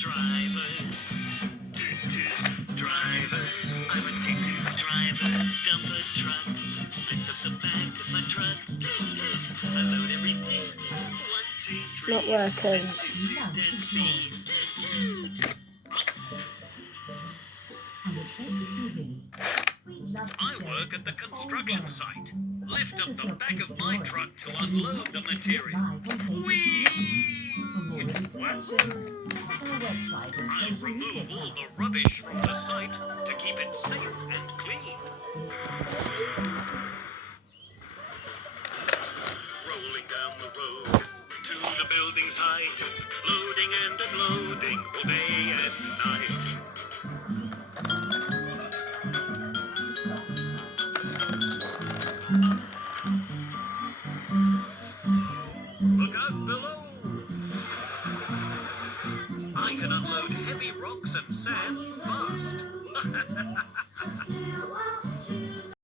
Drivers, toot toot, drivers. I'm a toot toot driver. Dump a truck, lift up the back of my truck. Toot toot, I load everything. 1, 2, 3. Not working. Toot toot and see. Toot toot. I work at the construction site. Lift up the back of my truck to unload the material. Whee! I remove all the rubbish from the site to keep it safe and clean. Rolling down the road to the building site, loading and unloading all day and night. Look out below! I can unload heavy rocks and sand fast.